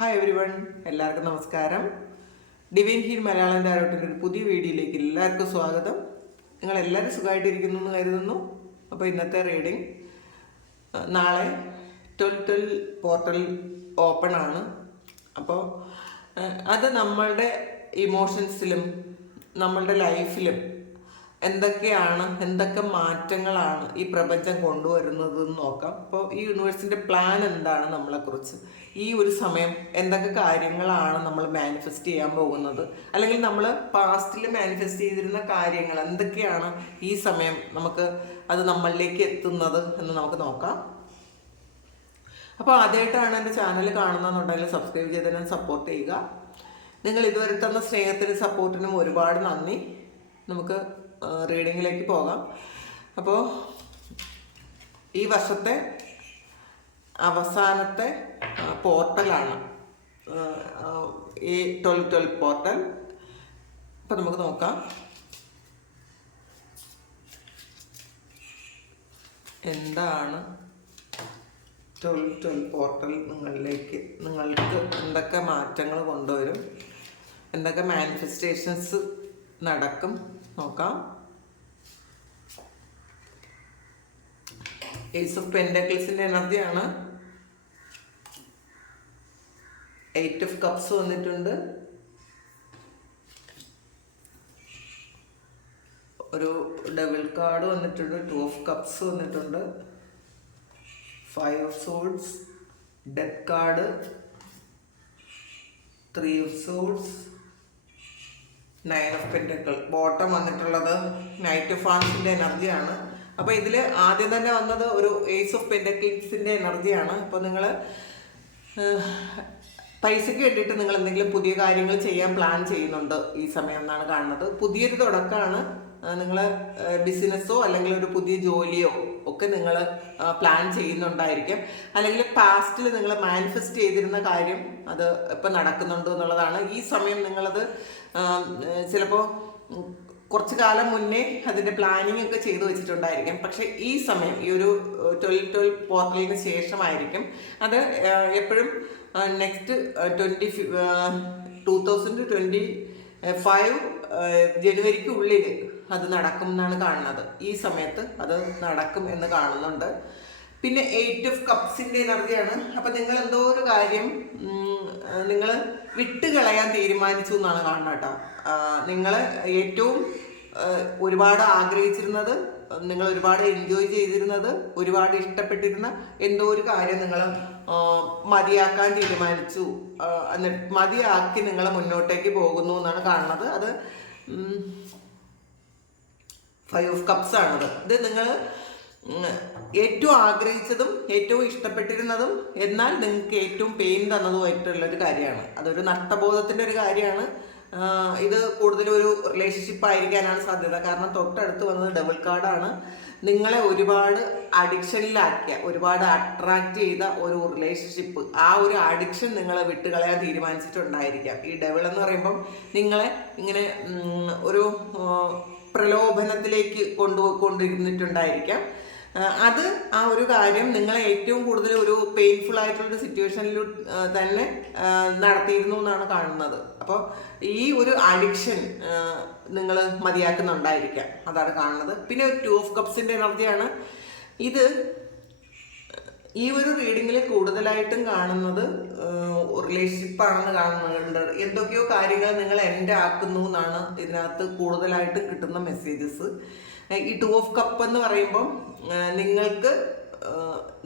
Hi every one എല്ലാവർക്കും നമസ്കാരം. Divine heal Malayalam ഡയറക്ടറിന്റെ ഒരു പുതിയ വീഡിയോയിലേക്ക് എല്ലാവർക്കും സ്വാഗതം. നിങ്ങൾ എല്ലാവരും സുഖമായിട്ടിരിക്കുന്നു എന്ന് കരുതുന്നു. അപ്പോൾ ഇന്നത്തെ റീഡിംഗ് നാളെ ട്വൽവ് ട്വൽവ് പോർട്ടൽ ഓപ്പൺ ആണ്. അപ്പോൾ അത് നമ്മളുടെ ഇമോഷൻസിലും നമ്മളുടെ ലൈഫിലും എന്തൊക്കെയാണ് എന്തൊക്കെ മാറ്റങ്ങളാണ് ഈ പ്രപഞ്ചം കൊണ്ടുവരുന്നത് എന്ന് നോക്കാം. അപ്പോൾ ഈ യൂണിവേഴ്സിന്റെ പ്ലാൻ എന്താണ് നമ്മളെക്കുറിച്ച്? ഈ ഒരു സമയം എന്തൊക്കെ കാര്യങ്ങളാണ് നമ്മൾ മാനിഫെസ്റ്റ് ചെയ്യാൻ പോകുന്നത്? അല്ലെങ്കിൽ നമ്മൾ പാസ്റ്റിൽ മാനിഫെസ്റ്റ് ചെയ്തിരുന്ന കാര്യങ്ങൾ എന്തൊക്കെയാണ് ഈ സമയം നമുക്ക് അത് നമ്മളിലേക്ക് എത്തുന്നത് എന്ന് നമുക്ക് നോക്കാം. അപ്പോൾ ആദ്യമായിട്ടാണ് എന്റെ ചാനൽ കാണുന്നതെന്നുണ്ടെങ്കിൽ സബ്സ്ക്രൈബ് ചെയ്ത് തന്നെ സപ്പോർട്ട് ചെയ്യുക. നിങ്ങൾ ഇതുവരെ തന്ന സ്നേഹത്തിനും സപ്പോർട്ടിനും ഒരുപാട് നന്ദി. നമുക്ക് റീഡിങ്ങിലേക്ക് പോകാം. അപ്പോൾ ഈ വർഷത്തെ അവസാനത്തെ പോർട്ടലാണ്. ഈ ട്വൽവ് ട്വൽവ് പോർട്ടൽ. അപ്പം നമുക്ക് നോക്കാം. എന്താണ് ട്വൽവ് ട്വൽവ് പോർട്ടൽ നിങ്ങളിലേക്ക് നിങ്ങൾക്ക് എന്തൊക്കെ മാറ്റങ്ങൾ കൊണ്ടുവരും? എന്തൊക്കെ മാനിഫെസ്റ്റേഷൻസ് നടക്കും? നോക്കാം. ഏസ് ഓഫ് പെൻഡക്കിൾസിന്റെ എനർജിയാണ്. എയ്റ്റ് ഓഫ് കപ്സ് വന്നിട്ടുണ്ട്. ഒരു ഡബിൾ കാർഡ് വന്നിട്ടുണ്ട് ടു ഓഫ് കപ്സ് വന്നിട്ടുണ്ട്. Five of souls death card three of souls nine of pentacle bottom വന്നിട്ടുള്ളത് നൈറ്റ് ഫാൻസിന്റെ എനർജിയാണ്. അപ്പോൾ ഇതിൽ ആദ്യം തന്നെ വന്നത് ഒരു എയ്സ് ഓഫ് പെന്റക്കിൾസിന്റെ എനർജിയാണ്. അപ്പോൾ നിങ്ങൾ പൈസയ്ക്ക് വേണ്ടിയിട്ട് നിങ്ങൾ എന്തെങ്കിലും പുതിയ കാര്യങ്ങൾ ചെയ്യാൻ പ്ലാൻ ചെയ്യുന്നുണ്ട് ഈ സമയം എന്നാണ് കാണുന്നത്. പുതിയൊരു തുടക്കമാണ് നിങ്ങൾ ബിസിനസ്സോ അല്ലെങ്കിൽ ഒരു പുതിയ ജോലിയോ ഒക്കെ നിങ്ങൾ പ്ലാൻ ചെയ്യുന്നുണ്ടായിരിക്കും. അല്ലെങ്കിൽ പാസ്റ്റിൽ നിങ്ങൾ മാനിഫെസ്റ്റ് ചെയ്തിരുന്ന കാര്യം അത് ഇപ്പം നടക്കുന്നുണ്ടോ എന്നുള്ളതാണ്. ഈ സമയം നിങ്ങളത് ചിലപ്പോൾ കുറച്ച് കാലം മുന്നേ അതിന്റെ പ്ലാനിങ് ഒക്കെ ചെയ്തു വെച്ചിട്ടുണ്ടായിരിക്കും. പക്ഷെ ഈ സമയം ഈ ഒരു ട്വൽവ് ട്വൽവ് പോർട്ടലിന് ശേഷമായിരിക്കും അത് എപ്പോഴും next twenty two thousand twenty five ജനുവരിക്ക് ഉള്ളിൽ അത് നടക്കും എന്നാണ് കാണുന്നത്. ഈ സമയത്ത് അത് നടക്കും എന്ന് കാണുന്നുണ്ട്. പിന്നെ എയ്റ്റ് ഓഫ് കപ്സിന്റെ എനർജിയാണ്. അപ്പം നിങ്ങൾ എന്തോ ഒരു കാര്യം നിങ്ങൾ വിട്ടുകളയാൻ തീരുമാനിച്ചു എന്നാണ് കാണുന്നത് കേട്ടോ. നിങ്ങൾ ഏറ്റവും ഒരുപാട് ആഗ്രഹിച്ചിരുന്നത് നിങ്ങൾ ഒരുപാട് എൻജോയ് ചെയ്തിരുന്നത് ഒരുപാട് ഇഷ്ടപ്പെട്ടിരുന്ന എന്തോ ഒരു കാര്യം നിങ്ങൾ മതിയാക്കാൻ തീരുമാനിച്ചു മതിയാക്കി നിങ്ങൾ മുന്നോട്ടേക്ക് പോകുന്നു എന്നാണ് കാണുന്നത്. അത് ഫൈവ് ഓഫ് കപ്സ് ആണത്. ഇത് നിങ്ങൾ ഏറ്റവും ആഗ്രഹിച്ചതും ഏറ്റവും ഇഷ്ടപ്പെട്ടിരുന്നതും എന്നാൽ നിങ്ങൾക്ക് ഏറ്റവും പെയിൻ തന്നതുമായിട്ടുള്ള ഒരു കാര്യമാണ്. അതൊരു നഷ്ടബോധത്തിന്റെ ഒരു കാര്യമാണ്. ഇത് കൂടുതലും ഒരു റിലേഷൻഷിപ്പ് ആയിരിക്കാനാണ് സാധ്യത. കാരണം തൊട്ടടുത്ത് വന്നത് ഡബിൾ കാർഡാണ് നിങ്ങളെ ഒരുപാട് അഡിക്ഷനിലാക്കിയ ഒരുപാട് അട്രാക്റ്റ് ചെയ്ത ഒരു റിലേഷൻഷിപ്പ് ആ ഒരു അഡിക്ഷൻ നിങ്ങളെ വിട്ടുകളയാൻ തീരുമാനിച്ചിട്ടുണ്ടായിരിക്കാം. ഈ ഡബിൾ എന്ന് പറയുമ്പം നിങ്ങളെ ഇങ്ങനെ ഒരു പ്രലോഭനത്തിലേക്ക് കൊണ്ടു കൊണ്ടിരുന്നിട്ടുണ്ടായിരിക്കാം. അത് ആ ഒരു കാര്യം നിങ്ങളെ ഏറ്റവും കൂടുതൽ ഒരു പെയിൻഫുൾ ആയിട്ടുള്ള സിറ്റുവേഷനിൽ തന്നെ നടത്തിയിരുന്നു എന്നാണ് കാണുന്നത്. അപ്പോൾ ഈ ഒരു അഡിക്ഷൻ നിങ്ങൾ മതിയാക്കുന്നുണ്ടായിരിക്കാം. അതാണ് കാണുന്നത്. പിന്നെ ടു ഓഫ് കപ്സിന്റെ എനർജിയാണ് ഇത് ഈ ഒരു റീഡിങ്ങിൽ കൂടുതലായിട്ടും കാണുന്നത് റിലേഷൻഷിപ്പാണെന്ന് കാണുന്നുണ്ട്. എന്തൊക്കെയോ കാര്യങ്ങൾ നിങ്ങൾ എന്റെ ആക്കുന്നു എന്നാണ് ഇതിനകത്ത് കൂടുതലായിട്ടും കിട്ടുന്ന മെസ്സേജസ് ഈ ടു ഓഫ് കപ്പ് എന്ന് പറയുമ്പം നിങ്ങൾക്ക്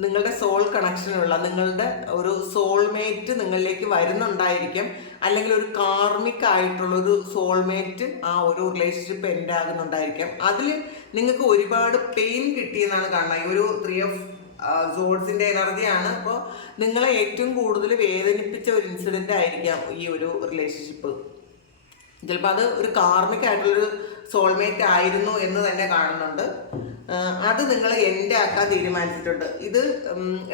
നിങ്ങളുടെ സോൾ കണക്ഷനുള്ള നിങ്ങളുടെ ഒരു സോൾമേറ്റ് നിങ്ങളിലേക്ക് വരുന്നുണ്ടായിരിക്കും. അല്ലെങ്കിൽ ഒരു കാർമിക് ആയിട്ടുള്ള ഒരു സോൾമേറ്റ് ആ ഒരു റിലേഷൻഷിപ്പ് എൻഡ് ആകുന്നുണ്ടായിരിക്കാം. അതിൽ നിങ്ങൾക്ക് ഒരുപാട് പെയിൻ കിട്ടിയെന്നാണ് കാണുന്നത്. ഈ ഒരു ത്രീ ഓഫ് സോൾസിന്റെ എനർജിയാണ് അപ്പോൾ നിങ്ങളെ ഏറ്റവും കൂടുതൽ വേദനിപ്പിച്ച ഒരു ഇൻസിഡന്റ് ആയിരിക്കാം ഈ ഒരു റിലേഷൻഷിപ്പ് ചിലപ്പോൾ അത് ഒരു കാർമിക് ആയിട്ടുള്ളൊരു സോൾമേറ്റ് ആയിരുന്നു എന്ന് തന്നെ കാണുന്നുണ്ട്. അത് നിങ്ങൾ എന്റെ ആക്കാൻ തീരുമാനിച്ചിട്ടുണ്ട്. ഇത്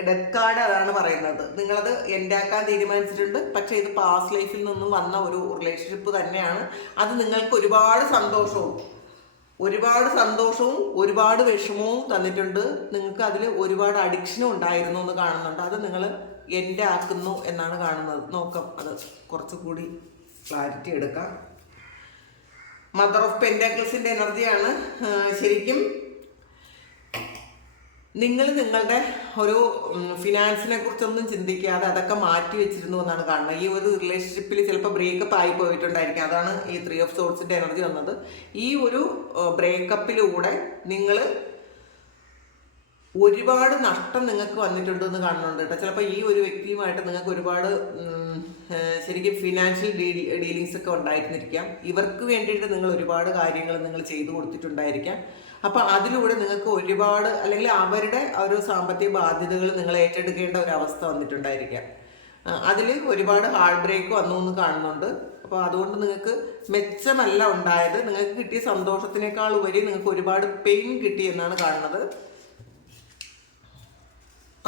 ഡെത്ത് കാർഡ് അതാണ് പറയുന്നത്. നിങ്ങളത് എന്റെ ആക്കാൻ തീരുമാനിച്ചിട്ടുണ്ട്. പക്ഷേ ഇത് പാസ്റ്റ് ലൈഫിൽ നിന്നും വന്ന ഒരു റിലേഷൻഷിപ്പ് തന്നെയാണ്. അത് നിങ്ങൾക്ക് ഒരുപാട് സന്തോഷവും ഒരുപാട് സന്തോഷവും ഒരുപാട് വിഷമവും തന്നിട്ടുണ്ട്. നിങ്ങൾക്ക് അതിൽ ഒരുപാട് അഡിക്ഷനും ഉണ്ടായിരുന്നു എന്ന് കാണുന്നുണ്ട്. അത് നിങ്ങൾ എന്റെ ആക്കുന്നു എന്നാണ് കാണുന്നത്. നോക്കാം. അത് കുറച്ചുകൂടി ക്ലാരിറ്റി എടുക്കാം. മദർ ഓഫ് പെന്റാക്കിൾസിന്റെ എനർജിയാണ് ശരിക്കും നിങ്ങൾ നിങ്ങളുടെ ഒരു ഫിനാൻസിനെ കുറിച്ചൊന്നും ചിന്തിക്കാതെ അതൊക്കെ മാറ്റി വെച്ചിരുന്നു എന്നാണ് കാണുന്നത്. ഈ ഒരു റിലേഷൻഷിപ്പിൽ ചിലപ്പോൾ ബ്രേക്കപ്പ് ആയി പോയിട്ടുണ്ടായിരിക്കും. അതാണ് ഈ ത്രീ ഓഫ് സോൾസിന്റെ എനർജി വന്നത്. ഈ ഒരു ബ്രേക്കപ്പിലൂടെ നിങ്ങൾ ഒരുപാട് നഷ്ടം നിങ്ങൾക്ക് വന്നിട്ടുണ്ട് എന്ന് കാണുന്നുണ്ട് കേട്ടോ. ചിലപ്പോൾ ഈ ഒരു വ്യക്തിയുമായിട്ട് നിങ്ങൾക്ക് ഒരുപാട് ശരിക്കും ഫിനാൻഷ്യൽ ഡീലി ഡീലിങ്സ് ഒക്കെ ഉണ്ടായിരുന്നിരിക്കാം. ഇവർക്ക് വേണ്ടിയിട്ട് നിങ്ങൾ ഒരുപാട് കാര്യങ്ങൾ നിങ്ങൾ ചെയ്തു കൊടുത്തിട്ടുണ്ടായിരിക്കാം. അപ്പോൾ അതിലൂടെ നിങ്ങൾക്ക് ഒരുപാട് അല്ലെങ്കിൽ അവരുടെ ഒരു സാമ്പത്തിക ബാധ്യതകൾ നിങ്ങൾ ഏറ്റെടുക്കേണ്ട ഒരു അവസ്ഥ വന്നിട്ടുണ്ടായിരിക്കാം. അതിൽ ഒരുപാട് ഹാർഡ് ബ്രേക്ക് വന്നു എന്ന് കാണുന്നുണ്ട്. അപ്പോൾ അതുകൊണ്ട് നിങ്ങൾക്ക് മെച്ചമല്ല ഉണ്ടായത്. നിങ്ങൾക്ക് കിട്ടിയ സന്തോഷത്തിനേക്കാൾ ഉപരി നിങ്ങൾക്ക് ഒരുപാട് പെയിൻ കിട്ടി എന്നാണ് കാണുന്നത്.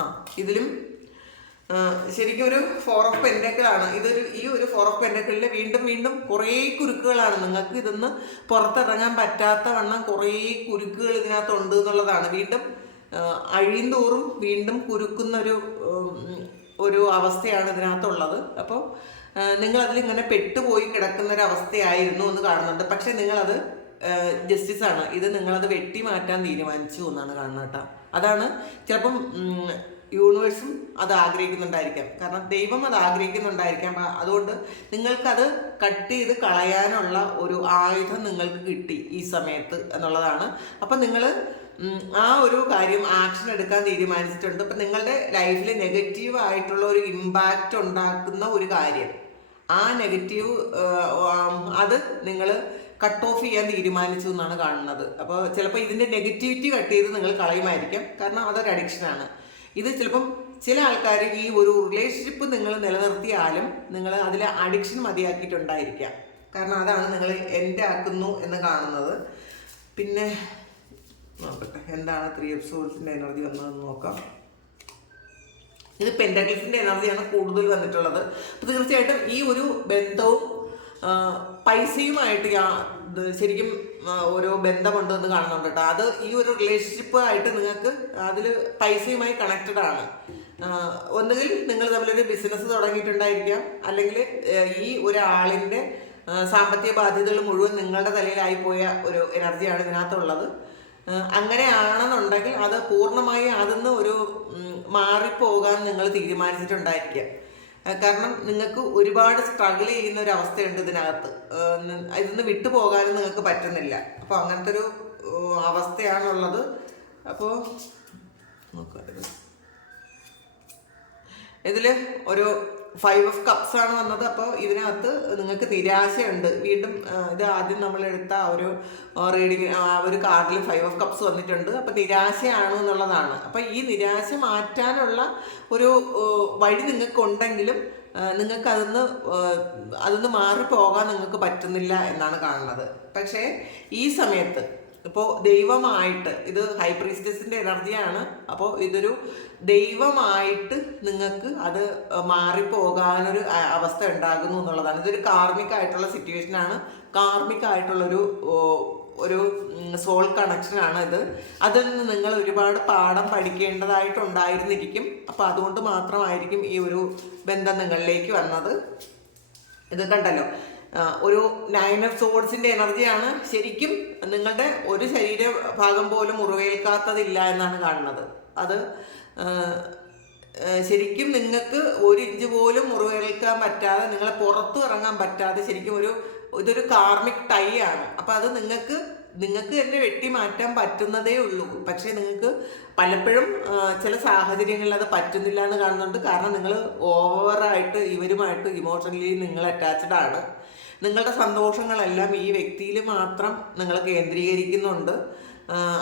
ആ ഇതിലും ശരിക്കും ഒരു ഫോർ ഓഫ് പെൻഡക്കിളാണ് ഇതൊരു ഈ ഒരു ഫോർ ഓഫ് പെൻഡക്കിളിൽ വീണ്ടും വീണ്ടും കുറേ കുരുക്കുകളാണ്. നിങ്ങൾക്ക് ഇതൊന്ന് പുറത്തിറങ്ങാൻ പറ്റാത്ത വണ്ണം കുറേ കുരുക്കുകൾ ഇതിനകത്തുണ്ട് എന്നുള്ളതാണ്. വീണ്ടും അഴിന്തോറും വീണ്ടും കുരുക്കുന്ന ഒരു ഒരു അവസ്ഥയാണ് ഇതിനകത്തുള്ളത്. അപ്പോൾ നിങ്ങൾ അതിലിങ്ങനെ പെട്ടുപോയി കിടക്കുന്ന ഒരു എന്ന് കാണുന്നുണ്ട്. പക്ഷെ നിങ്ങളത് ജസ്റ്റിസ് ആണ്. ഇത് നിങ്ങളത് വെട്ടി മാറ്റാൻ തീരുമാനിച്ചു എന്നാണ് കാണുന്നത് കേട്ടോ. അതാണ് ചിലപ്പം യൂണിവേഴ്സും അത് ആഗ്രഹിക്കുന്നുണ്ടായിരിക്കാം. കാരണം ദൈവം അത് ആഗ്രഹിക്കുന്നുണ്ടായിരിക്കാം. അതുകൊണ്ട് നിങ്ങൾക്കത് കട്ട് ചെയ്ത് കളയാനുള്ള ഒരു ആയുധം നിങ്ങൾക്ക് കിട്ടി ഈ സമയത്ത് എന്നുള്ളതാണ്. അപ്പം നിങ്ങൾ ആ ഒരു കാര്യം ആക്ഷൻ എടുക്കാൻ തീരുമാനിച്ചിട്ടുണ്ട്. അപ്പം നിങ്ങളുടെ ലൈഫിൽ നെഗറ്റീവ് ആയിട്ടുള്ള ഒരു ഇമ്പാക്റ്റ് ഉണ്ടാക്കുന്ന ഒരു കാര്യം. ആ നെഗറ്റീവ് അത് നിങ്ങൾ കട്ട് ഓഫ് ചെയ്യാൻ തീരുമാനിച്ചു എന്നാണ് കാണുന്നത്. അപ്പോൾ ചിലപ്പോൾ ഇതിന്റെ നെഗറ്റിവിറ്റി കട്ട് ചെയ്ത് നിങ്ങൾ കളയുമായിരിക്കും. കാരണം അതൊരു അഡിക്ഷനാണ് ഇത് ചിലപ്പം ചില ആൾക്കാർ ഈ ഒരു റിലേഷൻഷിപ്പ് നിങ്ങൾ നിലനിർത്തിയാലും നിങ്ങൾ അതിലെ അഡിക്ഷൻ മതിയാക്കിയിട്ടുണ്ടായിരിക്കാം. കാരണം അതാണ് നിങ്ങൾ എന്റെ ആക്കുന്നു എന്ന് കാണുന്നത്. പിന്നെ നോക്കട്ടെ എന്താണ് ത്രീ ഓഫ് സോൾസിന്റെ എനർജി വന്നതെന്ന് നോക്കാം. ഇത് പെൻഡഗ്ലിഫിന്റെ എനർജിയാണ് കൂടുതൽ വന്നിട്ടുള്ളത്. അപ്പോൾ തീർച്ചയായിട്ടും ഈ ഒരു ബന്ധവും പൈസയുമായിട്ട് ശരിക്കും ഓരോ ബന്ധമുണ്ട് എന്ന് കാണുന്നുണ്ട് കേട്ടോ. അത് ഈ ഒരു റിലേഷൻഷിപ്പ് ആയിട്ട് നിങ്ങൾക്ക് അതിൽ പൈസയുമായി കണക്റ്റഡ് ആണ്. ഒന്നുകിൽ നിങ്ങൾ തമ്മിലൊരു ബിസിനസ് തുടങ്ങിയിട്ടുണ്ടായിരിക്കാം. അല്ലെങ്കിൽ ഈ ഒരാളിന്റെ സാമ്പത്തിക ബാധ്യതകൾ മുഴുവൻ നിങ്ങളുടെ തലയിലായി പോയ ഒരു എനർജിയാണ് ഇതിനകത്തുള്ളത്. അങ്ങനെ അങ്ങനെയാണെന്നുണ്ടെങ്കിൽ അത് പൂർണമായി നിന്ന് ഒരു മാറിപ്പോകാൻ നിങ്ങൾ തീരുമാനിച്ചിട്ടുണ്ടായിരിക്കാം. ഏഹ് കാരണം നിങ്ങൾക്ക് ഒരുപാട് സ്ട്രഗിൾ ചെയ്യുന്ന ഒരു അവസ്ഥയുണ്ട് ഇതിനകത്ത്. ഇതിന്ന് വിട്ടുപോകാനും നിങ്ങൾക്ക് പറ്റുന്നില്ല. അപ്പോൾ അങ്ങനത്തെ ഒരു അവസ്ഥയാണുള്ളത്. അപ്പോൾ നോക്കുക ഇതിൽ ഒരു ഫൈവ് ഓഫ് കപ്സ് ആണ് വന്നത്. അപ്പോൾ ഇതിനകത്ത് നിങ്ങൾക്ക് നിരാശയുണ്ട്. വീണ്ടും ഇത് ആദ്യം നമ്മൾ എടുത്ത ഒരു റീഡിങ് ഒരു കാർഡിൽ ഫൈവ് ഓഫ് കപ്സ് വന്നിട്ടുണ്ട്. അപ്പോൾ നിരാശയാണ് എന്നുള്ളതാണ്. അപ്പോൾ ഈ നിരാശ മാറ്റാനുള്ള ഒരു വഴി നിങ്ങൾക്കുണ്ടെങ്കിലും നിങ്ങൾക്ക് അതൊന്ന് അതൊന്ന് മാറി മാറിപ്പോകാൻ നിങ്ങൾക്ക് പറ്റുന്നില്ല എന്നാണ് കാണുന്നത്. പക്ഷേ ഈ സമയത്ത് ഇപ്പോൾ ദൈവമായിട്ട് ഇത് ഹൈ പ്രീസ്റ്റസിന്റെ എനർജിയാണ്. അപ്പോൾ ഇതൊരു ദൈവമായിട്ട് നിങ്ങൾക്ക് അത് മാറിപ്പോകാനൊരു അവസ്ഥ ഉണ്ടാകുന്നു എന്നുള്ളതാണ്. ഇതൊരു കാർമിക് സിറ്റുവേഷനാണ്. സിറ്റുവേഷൻ ആണ് കാർമിക് ആയിട്ടുള്ളൊരു ഓ, ഒരു സോൾ കണക്ഷനാണ് ഇത്. അതിൽ നിന്ന് നിങ്ങൾ ഒരുപാട് പാഠം പഠിക്കേണ്ടതായിട്ടുണ്ടായിരുന്നിരിക്കും. അപ്പോൾ അതുകൊണ്ട് മാത്രമായിരിക്കും ഈ ഒരു ബന്ധം നിങ്ങളിലേക്ക് വന്നത്. ഇത് കണ്ടല്ലോ. ഒരു നയൻ ഓഫ് സോഡ്സിന്റെ എനർജിയാണ് ശരിക്കും നിങ്ങളുടെ ഒരു ശരീര ഭാഗം പോലും മുറിവേൽക്കാത്തതില്ല എന്നാണ് കാണുന്നത്. അത് ശരിക്കും നിങ്ങൾക്ക് ഒരു ഇഞ്ച് പോലും മുറിവേൽക്കാൻ പറ്റാതെ നിങ്ങളെ പുറത്തു ഇറങ്ങാൻ പറ്റാതെ ശരിക്കും ഒരു ഇതൊരു കാർമിക് ടൈ ആണ് അപ്പം അത് നിങ്ങൾക്ക് നിങ്ങൾക്ക് തന്നെ വെട്ടി മാറ്റാൻ പറ്റുന്നതേ ഉള്ളൂ. പക്ഷേ നിങ്ങൾക്ക് പലപ്പോഴും ചില സാഹചര്യങ്ങളിൽ അത് പറ്റുന്നില്ല എന്ന് കാണുന്നുണ്ട്. കാരണം നിങ്ങൾ ഓവറായിട്ട് ഇവരുമായിട്ട് ഇമോഷണലി നിങ്ങൾ അറ്റാച്ച്ഡ് ആണ്. നിങ്ങളുടെ സന്തോഷങ്ങളെല്ലാം ഈ വ്യക്തിയിൽ മാത്രം നിങ്ങൾ കേന്ദ്രീകരിക്കുന്നുണ്ട്.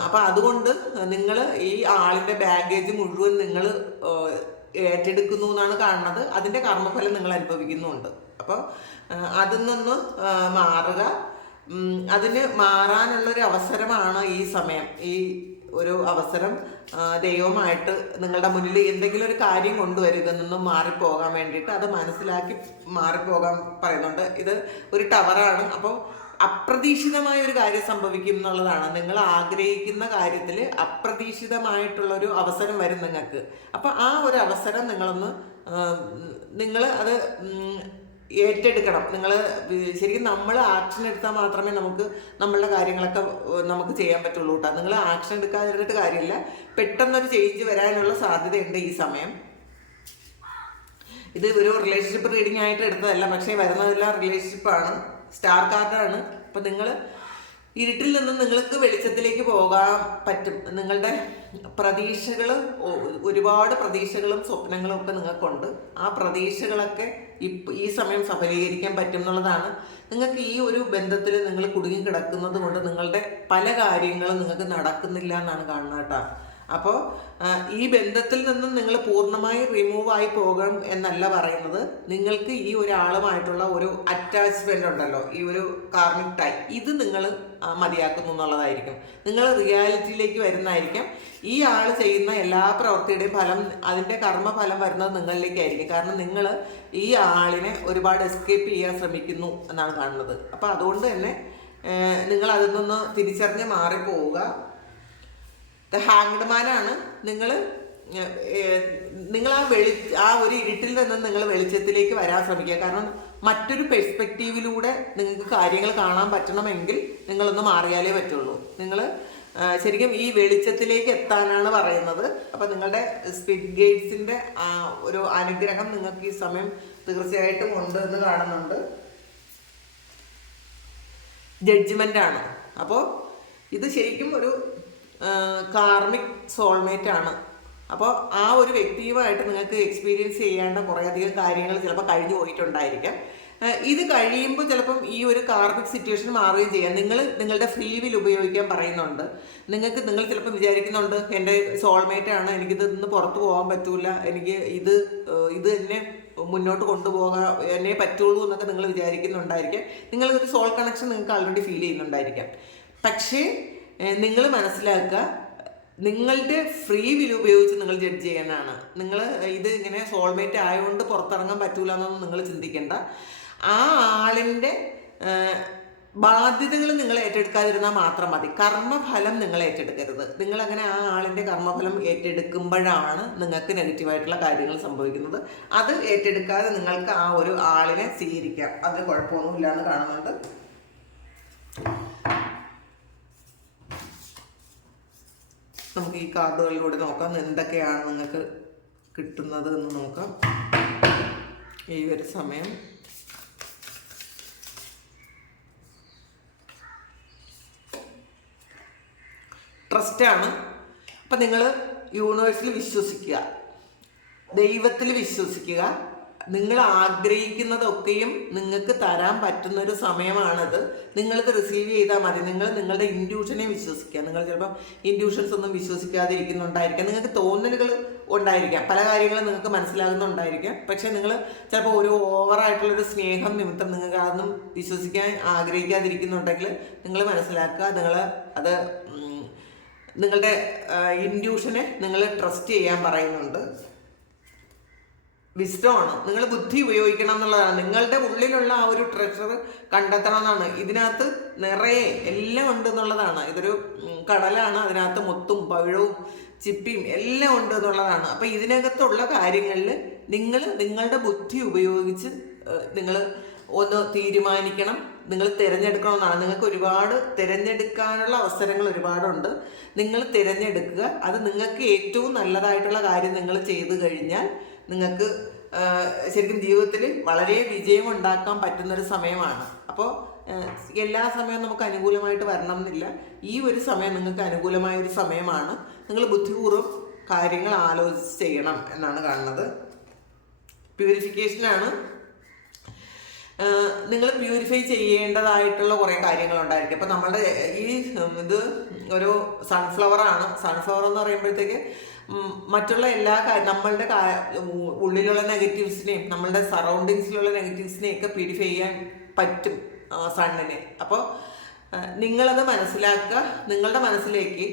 അപ്പം അതുകൊണ്ട് നിങ്ങൾ ഈ ആളിന്റെ ബാഗേജ് മുഴുവൻ നിങ്ങൾ ഏറ്റെടുക്കുന്നു എന്നാണ് കാണുന്നത്. അതിന്റെ കർമ്മഫലം നിങ്ങൾ അനുഭവിക്കുന്നുണ്ട്. അപ്പോൾ അതിൽ നിന്ന് മാറുക. അതിന് മാറാനുള്ളൊരു അവസരമാണ് ഈ സമയം. ഈ ഒരു അവസരം ദൈവമായിട്ട് നിങ്ങളുടെ മുന്നിൽ എന്തെങ്കിലും ഒരു കാര്യം കൊണ്ടുവരും. ഇതിൽ നിന്നും മാറിപ്പോകാൻ വേണ്ടിയിട്ട് അത് മനസ്സിലാക്കി മാറിപ്പോകാൻ പറയുന്നുണ്ട്. ഇത് ഒരു ടവറാണ്. അപ്പോൾ അപ്രതീക്ഷിതമായ ഒരു കാര്യം സംഭവിക്കും എന്നുള്ളതാണ്. നിങ്ങൾ ആഗ്രഹിക്കുന്ന കാര്യത്തിൽ അപ്രതീക്ഷിതമായിട്ടുള്ളൊരു അവസരം വരും നിങ്ങൾക്ക്. അപ്പോൾ ആ ഒരു അവസരം നിങ്ങളൊന്ന് നിങ്ങൾ അത് ഏറ്റെടുക്കണം. നിങ്ങൾ ശരിക്കും നമ്മൾ ആക്ഷൻ എടുത്താൽ മാത്രമേ നമുക്ക് നമ്മളുടെ കാര്യങ്ങളൊക്കെ നമുക്ക് ചെയ്യാൻ പറ്റുള്ളൂ കേട്ടോ നിങ്ങൾ ആക്ഷൻ എടുക്കാതിരുന്നിട്ട് കാര്യമില്ല. പെട്ടെന്നൊരു ചേഞ്ച് വരാനുള്ള സാധ്യതയുണ്ട് ഈ സമയം. ഇത് ഒരു റിലേഷൻഷിപ്പ് റീഡിംഗ് ആയിട്ട് എടുത്തതല്ല പക്ഷേ വരുന്നതെല്ലാം റിലേഷൻഷിപ്പാണ് സ്റ്റാർ കാർഡാണ് അപ്പം നിങ്ങൾ ഇരുട്ടിൽ നിന്നും നിങ്ങൾക്ക് വെളിച്ചത്തിലേക്ക് പോകാൻ പറ്റും. നിങ്ങളുടെ പ്രതീക്ഷകൾ ഒരുപാട് പ്രതീക്ഷകളും സ്വപ്നങ്ങളും ഒക്കെ നിങ്ങൾക്കുണ്ട്. ആ പ്രതീക്ഷകളൊക്കെ ഇപ്പം ഈ സമയം സഫലീകരിക്കാൻ പറ്റും എന്നുള്ളതാണ് നിങ്ങൾക്ക് ഈ ഒരു ബന്ധത്തിൽ നിങ്ങൾ കുടുങ്ങി കിടക്കുന്നത് കൊണ്ട് നിങ്ങളുടെ പല കാര്യങ്ങളും നിങ്ങൾക്ക് നടക്കുന്നില്ല എന്നാണ് കാണുന്നത് കേട്ടോ. അപ്പോൾ ഈ ബന്ധത്തിൽ നിന്നും നിങ്ങൾ പൂർണമായി റിമൂവ് ആയി പോകണം എന്നല്ല പറയുന്നത്. നിങ്ങൾക്ക് ഈ ഒരാളുമായിട്ടുള്ള ഒരു അറ്റാച്ച്മെന്റ് ഉണ്ടല്ലോ ഈ ഒരു കാർമിക് ടൈ ഇത് നിങ്ങൾ മതിയാക്കുന്നു എന്നുള്ളതായിരിക്കും. നിങ്ങൾ റിയാലിറ്റിയിലേക്ക് വരുന്നതായിരിക്കും. ഈ ആൾ ചെയ്യുന്ന എല്ലാ പ്രവൃത്തിയുടെയും ഫലം അതിന്റെ കർമ്മഫലം വരുന്നത് നിങ്ങളിലേക്കായിരിക്കും. കാരണം നിങ്ങൾ ഈ ആളിനെ ഒരുപാട് എസ്കേപ്പ് ചെയ്യാൻ ശ്രമിക്കുന്നു എന്നാണ് കാണുന്നത്. അപ്പോൾ അതുകൊണ്ട് തന്നെ നിങ്ങൾ അതിൽ നിന്ന് തിരിച്ചറിഞ്ഞ് മാറിപ്പോവുക. ദ ഹാങ്ഡ് മാനാണ് നിങ്ങൾ നിങ്ങൾ ആ വെളി ആ ഒരു ഇരുട്ടിൽ നിന്ന് നിങ്ങൾ വെളിച്ചത്തിലേക്ക് വരാൻ ശ്രമിക്കുക. കാരണം മറ്റൊരു പെർസ്പെക്റ്റീവിലൂടെ നിങ്ങൾക്ക് കാര്യങ്ങൾ കാണാൻ പറ്റണമെങ്കിൽ നിങ്ങളൊന്ന് മാറിയാലേ പറ്റുള്ളൂ. നിങ്ങൾ ശരിക്കും ഈ വെളിച്ചത്തിലേക്ക് എത്താനാണ് പറയുന്നത്. അപ്പം നിങ്ങളുടെ സ്പിഡ് ഗേറ്റ്സിന്റെ ഒരു അനുഗ്രഹം നിങ്ങൾക്ക് ഈ സമയം തീർച്ചയായിട്ടും ഉണ്ട് എന്ന് കാണുന്നുണ്ട്. ജഡ്ജ്മെന്റ് ആണ്. അപ്പോൾ ഇത് ശരിക്കും ഒരു കാർമിക് സോൾമേറ്റ് ആണ്. അപ്പോൾ ആ ഒരു വ്യക്തിയുമായിട്ട് നിങ്ങൾക്ക് എക്സ്പീരിയൻസ് ചെയ്യേണ്ട കുറേയധികം കാര്യങ്ങൾ ചിലപ്പോൾ കഴിഞ്ഞു പോയിട്ടുണ്ടായിരിക്കാം. ഇത് കഴിയുമ്പോൾ ചിലപ്പം ഈ ഒരു കാർമിക് സിറ്റുവേഷൻ മാറുകയും ചെയ്യാം. നിങ്ങൾ നിങ്ങളുടെ ഫ്രീ വിൽ ഉപയോഗിക്കാൻ പറയുന്നുണ്ട്. നിങ്ങൾക്ക് നിങ്ങൾ ചിലപ്പോൾ വിചാരിക്കുന്നുണ്ട് എന്റെ സോൾമേറ്റ് ആണ് എനിക്കിത് നിന്ന് പുറത്ത് പോകാൻ പറ്റൂല എനിക്ക് ഇത് ഇത് തന്നെ മുന്നോട്ട് കൊണ്ടുപോകാൻ എന്നെ പറ്റുള്ളൂ എന്നൊക്കെ നിങ്ങൾ വിചാരിക്കുന്നുണ്ടായിരിക്കാം. നിങ്ങൾക്കൊരു സോൾ കണക്ഷൻ നിങ്ങൾക്ക് ആൾറെഡി ഫീൽ ചെയ്യുന്നുണ്ടായിരിക്കാം. പക്ഷേ നിങ്ങൾ മനസ്സിലാക്കുക നിങ്ങളുടെ ഫ്രീ വിൽ ഉപയോഗിച്ച് നിങ്ങൾ ജഡ്ജ് ചെയ്യാനാണ്. നിങ്ങൾ ഇത് ഇങ്ങനെ സോൾമേറ്റ് ആയതുകൊണ്ട് പുറത്തിറങ്ങാൻ പറ്റൂല എന്നൊന്നും നിങ്ങൾ ചിന്തിക്കേണ്ട. ആ ആളിന്റെ ബാധ്യതകൾ നിങ്ങൾ ഏറ്റെടുക്കാതിരുന്നാൽ മാത്രം മതി. കർമ്മഫലം നിങ്ങൾ ഏറ്റെടുക്കരുത്. നിങ്ങൾ അങ്ങനെ ആ ആളിന്റെ കർമ്മഫലം ഏറ്റെടുക്കുമ്പോഴാണ് നിങ്ങൾക്ക് നെഗറ്റീവായിട്ടുള്ള കാര്യങ്ങൾ സംഭവിക്കുന്നത്. അത് ഏറ്റെടുക്കാതെ നിങ്ങൾക്ക് ആ ഒരു ആളിനെ സ്വീകരിക്കാം. അതിന് കുഴപ്പമൊന്നുമില്ല എന്ന് കാണുന്നുണ്ട്. നമുക്ക് ഈ കാർഡുകളിലൂടെ നോക്കാം. എന്തൊക്കെയാണ് നിങ്ങൾക്ക് കിട്ടുന്നത് എന്ന് നോക്കാം. ഈ ഒരു സമയം. ട്രസ്റ്റാണ് അപ്പം നിങ്ങൾ യൂണിവേഴ്സിൽ വിശ്വസിക്കുക. ദൈവത്തിൽ വിശ്വസിക്കുക. നിങ്ങൾ ആഗ്രഹിക്കുന്നതൊക്കെയും നിങ്ങൾക്ക് തരാൻ പറ്റുന്ന ഒരു സമയമാണത്. നിങ്ങളിത് റിസീവ് ചെയ്താൽ മതി. നിങ്ങൾ നിങ്ങളുടെ ഇൻഡ്യൂഷനെ വിശ്വസിക്കുക. നിങ്ങൾ ചിലപ്പം ഇൻഡ്യൂഷൻസ് ഒന്നും വിശ്വസിക്കാതെ ഇരിക്കുന്നുണ്ടായിരിക്കാം. നിങ്ങൾക്ക് തോന്നലുകൾ ഉണ്ടായിരിക്കാം. പല കാര്യങ്ങളും നിങ്ങൾക്ക് മനസ്സിലാകുന്നുണ്ടായിരിക്കാം. പക്ഷേ നിങ്ങൾ ചിലപ്പോൾ ഒരു ഓവറായിട്ടുള്ളൊരു സ്നേഹം നിമിത്തം നിങ്ങൾക്ക് അതൊന്നും വിശ്വസിക്കാൻ ആഗ്രഹിക്കാതിരിക്കുന്നുണ്ടെങ്കിൽ നിങ്ങൾ മനസ്സിലാക്കുക നിങ്ങൾ അത് നിങ്ങളുടെ ഇൻഡ്യൂഷനെ നിങ്ങൾ ട്രസ്റ്റ് ചെയ്യാൻ പറയുന്നുണ്ട്. വിസ്ഡമാണ് നിങ്ങൾ ബുദ്ധി ഉപയോഗിക്കണം എന്നുള്ളതാണ്. നിങ്ങളുടെ ഉള്ളിലുള്ള ആ ഒരു ട്രഷർ കണ്ടെത്തണം എന്നാണ്. ഇതിനകത്ത് നിറയെ എല്ലാം ഉണ്ട് എന്നുള്ളതാണ്. ഇതൊരു കടലാണ്. അതിനകത്ത് മുത്തും പവിഴവും ചിപ്പിയും എല്ലാം ഉണ്ട് എന്നുള്ളതാണ്. അപ്പൊ ഇതിനകത്തുള്ള കാര്യങ്ങളിൽ നിങ്ങൾ നിങ്ങളുടെ ബുദ്ധി ഉപയോഗിച്ച് നിങ്ങൾ ഒന്ന് തീരുമാനിക്കണം. നിങ്ങൾ തിരഞ്ഞെടുക്കണം എന്നാണ്. നിങ്ങൾക്ക് ഒരുപാട് തിരഞ്ഞെടുക്കാനുള്ള അവസരങ്ങൾ ഒരുപാടുണ്ട്. നിങ്ങൾ തിരഞ്ഞെടുക്കുക. അത് നിങ്ങൾക്ക് ഏറ്റവും നല്ലതായിട്ടുള്ള കാര്യം നിങ്ങൾ ചെയ്തു കഴിഞ്ഞാൽ നിങ്ങൾക്ക് ശരിക്കും ജീവിതത്തിൽ വളരെ വിജയം ഉണ്ടാക്കാൻ പറ്റുന്നൊരു സമയമാണ്. അപ്പോൾ എല്ലാ സമയവും നമുക്ക് അനുകൂലമായിട്ട് വരണം എന്നില്ല ഈ ഒരു സമയം നിങ്ങൾക്ക് അനുകൂലമായ ഒരു സമയമാണ്. നിങ്ങൾ ബുദ്ധിപൂർവം കാര്യങ്ങൾ ആലോചിച്ച് ചെയ്യണം എന്നാണ് കാണുന്നത്. പ്യൂരിഫിക്കേഷനാണ്. നിങ്ങൾ പ്യൂരിഫൈ ചെയ്യേണ്ടതായിട്ടുള്ള കുറേ കാര്യങ്ങളുണ്ടായിരിക്കും. അപ്പം നമ്മുടെ ഈ ഇത് ഒരു സൺഫ്ലവർ ആണ് സൺഫ്ലവർ എന്ന് പറയുമ്പോഴത്തേക്ക് മറ്റുള്ള എല്ലാ നമ്മളുടെ ഉള്ളിലുള്ള നെഗറ്റീവ്സിനെയും നമ്മളുടെ സറൗണ്ടിങ്സിലുള്ള നെഗറ്റീവ്സിനെയും ഒക്കെ പ്യൂരിഫൈ ചെയ്യാൻ പറ്റും സണ്ണിനെ. അപ്പോൾ നിങ്ങളത് മനസ്സിലാക്കുക നിങ്ങളുടെ മനസ്സിലേക്ക്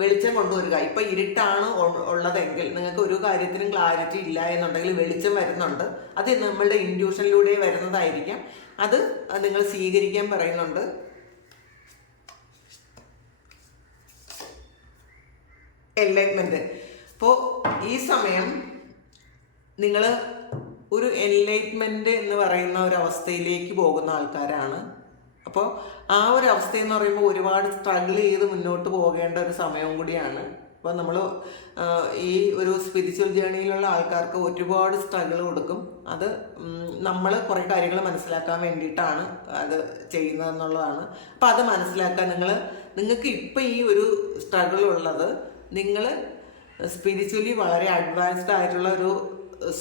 വെളിച്ചം കൊണ്ടുവരിക. ഇപ്പൊ ഇരുട്ടാണ് ഉള്ളതെങ്കിൽ നിങ്ങൾക്ക് ഒരു കാര്യത്തിനും ക്ലാരിറ്റി ഇല്ല എന്നുണ്ടെങ്കിൽ വെളിച്ചം വരുന്നുണ്ട്. അത് നമ്മളുടെ ഇൻഡ്യൂഷനിലൂടെ വരുന്നതായിരിക്കാം. അത് നിങ്ങൾ സ്വീകരിക്കാൻ പറയുന്നുണ്ട്. എൻലൈറ്റ്മെന്റ് അപ്പോൾ ഈ സമയം നിങ്ങൾ ഒരു എൻലൈറ്റ്മെന്റ് എന്ന് പറയുന്ന ഒരു അവസ്ഥയിലേക്ക് പോകുന്ന ആൾക്കാരാണ്. അപ്പോൾ ആ ഒരു അവസ്ഥ എന്ന് പറയുമ്പോൾ ഒരുപാട് സ്ട്രഗിൾ ചെയ്ത് മുന്നോട്ട് പോകേണ്ട ഒരു സമയവും കൂടിയാണ്. അപ്പോൾ നമ്മൾ ഈ ഒരു സ്പിരിച്വൽ ജേണിയിലുള്ള ആൾക്കാർക്ക് ഒരുപാട് സ്ട്രഗിൾ കൊടുക്കും. അത് നമ്മൾ കുറേ കാര്യങ്ങൾ മനസ്സിലാക്കാൻ വേണ്ടിയിട്ടാണ് അത് ചെയ്യുന്നതെന്നുള്ളതാണ്. അപ്പോൾ അത് മനസ്സിലാക്കാൻ നിങ്ങൾ നിങ്ങൾക്ക് ഇപ്പം ഈ ഒരു സ്ട്രഗിൾ ഉള്ളത് നിങ്ങൾ സ്പിരിച്വലി വളരെ അഡ്വാൻസ്ഡ് ആയിട്ടുള്ള ഒരു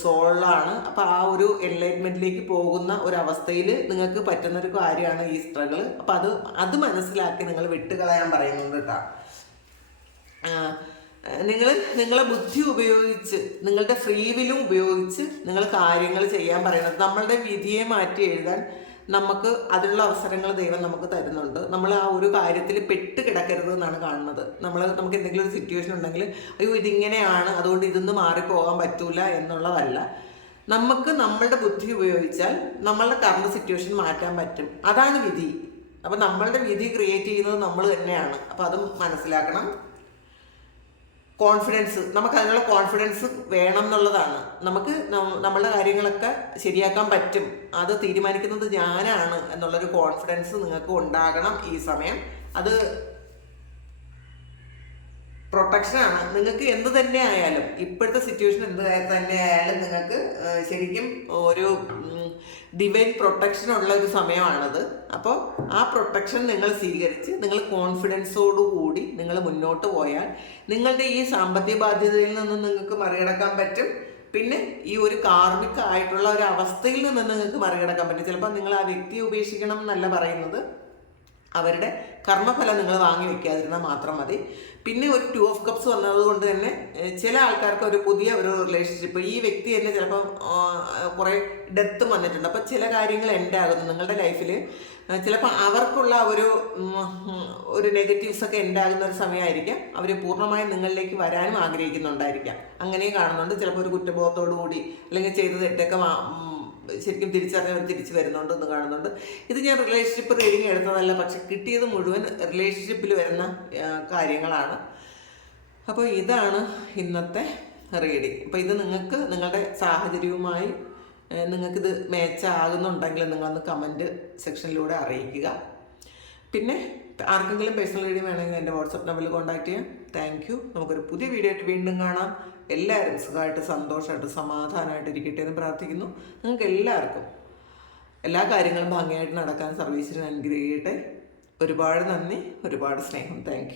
സോളാണ് അപ്പോൾ ആ ഒരു എൻലൈറ്റ്മെന്റിലേക്ക് പോകുന്ന ഒരു അവസ്ഥയിൽ നിങ്ങൾക്ക് പറ്റുന്ന ഒരു കാര്യമാണ് ഈ സ്ട്രഗിൾ അപ്പോൾ അത് അത് മനസ്സിലാക്കി നിങ്ങൾ വിട്ടുകളയാൻ പറയുന്നുണ്ട് കേട്ടോ നിങ്ങൾ നിങ്ങളെ ബുദ്ധി ഉപയോഗിച്ച് നിങ്ങളുടെ ഫ്രീ വില്ലും ഉപയോഗിച്ച് നിങ്ങൾ കാര്യങ്ങൾ ചെയ്യാൻ പറയുന്നത്. നമ്മളുടെ വിധിയെ മാറ്റി എഴുതാൻ നമുക്ക് അതിനുള്ള അവസരങ്ങൾ ദൈവം നമുക്ക് തരുന്നുണ്ട്. നമ്മൾ ആ ഒരു കാര്യത്തിൽ പെട്ട് കിടക്കരുത് എന്നാണ് കാണുന്നത്. നമ്മൾ നമുക്ക് എന്തെങ്കിലും ഒരു സിറ്റുവേഷൻ ഉണ്ടെങ്കിൽ അയ്യോ ഇതിങ്ങനെയാണ്. അതുകൊണ്ട് ഇതൊന്ന് മാറിപ്പോകാൻ പറ്റൂല എന്നുള്ളതല്ല. നമുക്ക് നമ്മളുടെ ബുദ്ധി ഉപയോഗിച്ചാൽ നമ്മളുടെ കറണ്ട് സിറ്റുവേഷൻ മാറ്റാൻ പറ്റും. അതാണ് വിധി. അപ്പം നമ്മളുടെ വിധി ക്രിയേറ്റ് ചെയ്യുന്നത് നമ്മൾ തന്നെയാണ്. അപ്പം അതും മനസ്സിലാക്കണം. കോൺഫിഡൻസ് നമുക്ക് അതിനുള്ള കോൺഫിഡൻസ് വേണം എന്നുള്ളതാണ്. നമുക്ക് നമ്മളുടെ കാര്യങ്ങളൊക്കെ ശരിയാക്കാൻ പറ്റും. അത് തീരുമാനിക്കുന്നത് ഞാനാണ് എന്നുള്ളൊരു കോൺഫിഡൻസ് നിങ്ങൾക്ക് ഉണ്ടാകണം ഈ സമയം. അത് പ്രൊട്ടക്ഷനാണ് നിങ്ങൾക്ക് എന്ത് തന്നെ ആയാലും ഇപ്പോഴത്തെ സിറ്റുവേഷൻ എന്ത് തന്നെ ആയാലും നിങ്ങൾക്ക് ശരിക്കും ഒരു ഡിവൈൻ പ്രൊട്ടക്ഷൻ ഉള്ള ഒരു സമയമാണത്. അപ്പോൾ ആ പ്രൊട്ടക്ഷൻ നിങ്ങൾ സ്വീകരിച്ച് നിങ്ങൾ കോൺഫിഡൻസോടുകൂടി നിങ്ങൾ മുന്നോട്ട് പോയാൽ നിങ്ങളുടെ ഈ സാമ്പത്തിക ബാധ്യതയിൽ നിന്ന് നിങ്ങൾക്ക് മറികടക്കാൻ പറ്റും. പിന്നെ ഈ ഒരു കാർമിക ആയിട്ടുള്ള ഒരു അവസ്ഥയിൽ നിന്ന് നിങ്ങൾക്ക് മറികടക്കാൻ പറ്റും. ചിലപ്പോൾ നിങ്ങൾ ആ വ്യക്തിയെ ഉപേക്ഷിക്കണം എന്നല്ല പറയുന്നത്. അവരുടെ കർമ്മഫലം നിങ്ങൾ വാങ്ങി വെക്കാതിരുന്നാൽ മാത്രം മതി. പിന്നെ ഒരു ടു ഓഫ് കപ്സ് വന്നത് കൊണ്ട് തന്നെ ചില ആൾക്കാർക്ക് ഒരു പുതിയ ഒരു റിലേഷൻഷിപ്പ് ഈ വ്യക്തി തന്നെ ചിലപ്പം കുറേ ഡെത്ത് വന്നിട്ടുണ്ട്. അപ്പം ചില കാര്യങ്ങൾ എന്റെ ആകുന്നു. നിങ്ങളുടെ ലൈഫിൽ ചിലപ്പോൾ അവർക്കുള്ള ഒരു ഒരു നെഗറ്റീവ്സ് ഒക്കെ ആകുന്ന ഒരു സമയമായിരിക്കാം. അവർ പൂർണമായും നിങ്ങളിലേക്ക് വരാനും ആഗ്രഹിക്കുന്നുണ്ടായിരിക്കാം. അങ്ങനെയും കാണുന്നുണ്ട്. ചിലപ്പോൾ ഒരു കുറ്റബോധത്തോടു കൂടി അല്ലെങ്കിൽ ചെയ്ത തെറ്റൊക്കെ ശരിക്കും തിരിച്ചറിഞ്ഞവർ തിരിച്ചു വരുന്നുണ്ടെന്ന് കാണുന്നുണ്ട്. ഇത് ഞാൻ റിലേഷൻഷിപ്പ് റീഡിങ് എടുത്തതല്ല പക്ഷെ കിട്ടിയത് മുഴുവൻ റിലേഷൻഷിപ്പിൽ വരുന്ന കാര്യങ്ങളാണ്. അപ്പോൾ ഇതാണ് ഇന്നത്തെ റീഡിങ് അപ്പോൾ ഇത് നിങ്ങൾക്ക് നിങ്ങളുടെ സാഹചര്യവുമായി നിങ്ങൾക്കിത് നിങ്ങൾക്കിത് മേച്ചാകുന്നുണ്ടെങ്കിൽ നിങ്ങളൊന്ന് കമന്റ് സെക്ഷനിലൂടെ അറിയിക്കുക. പിന്നെ ആർക്കെങ്കിലും പേഴ്സണൽ റീഡിങ് വേണമെങ്കിൽ എന്റെ വാട്സപ്പ് നമ്പറിൽ കോൺടാക്ട് ചെയ്യാം. താങ്ക് യു നമുക്കൊരു പുതിയ വീഡിയോ ആയിട്ട് വീണ്ടും കാണാം. എല്ലാവരും സുഖമായിട്ട് സന്തോഷമായിട്ട് സമാധാനമായിട്ട് ഇരിക്കട്ടെ എന്ന് പ്രാർത്ഥിക്കുന്നു. നിങ്ങൾക്ക് എല്ലാവർക്കും എല്ലാ കാര്യങ്ങളും ഭംഗിയായിട്ട് നടക്കാൻ സർവീസിന് അനുഗ്രഹിക്കട്ടെ. ഒരുപാട് നന്ദി ഒരുപാട് സ്നേഹം. താങ്ക്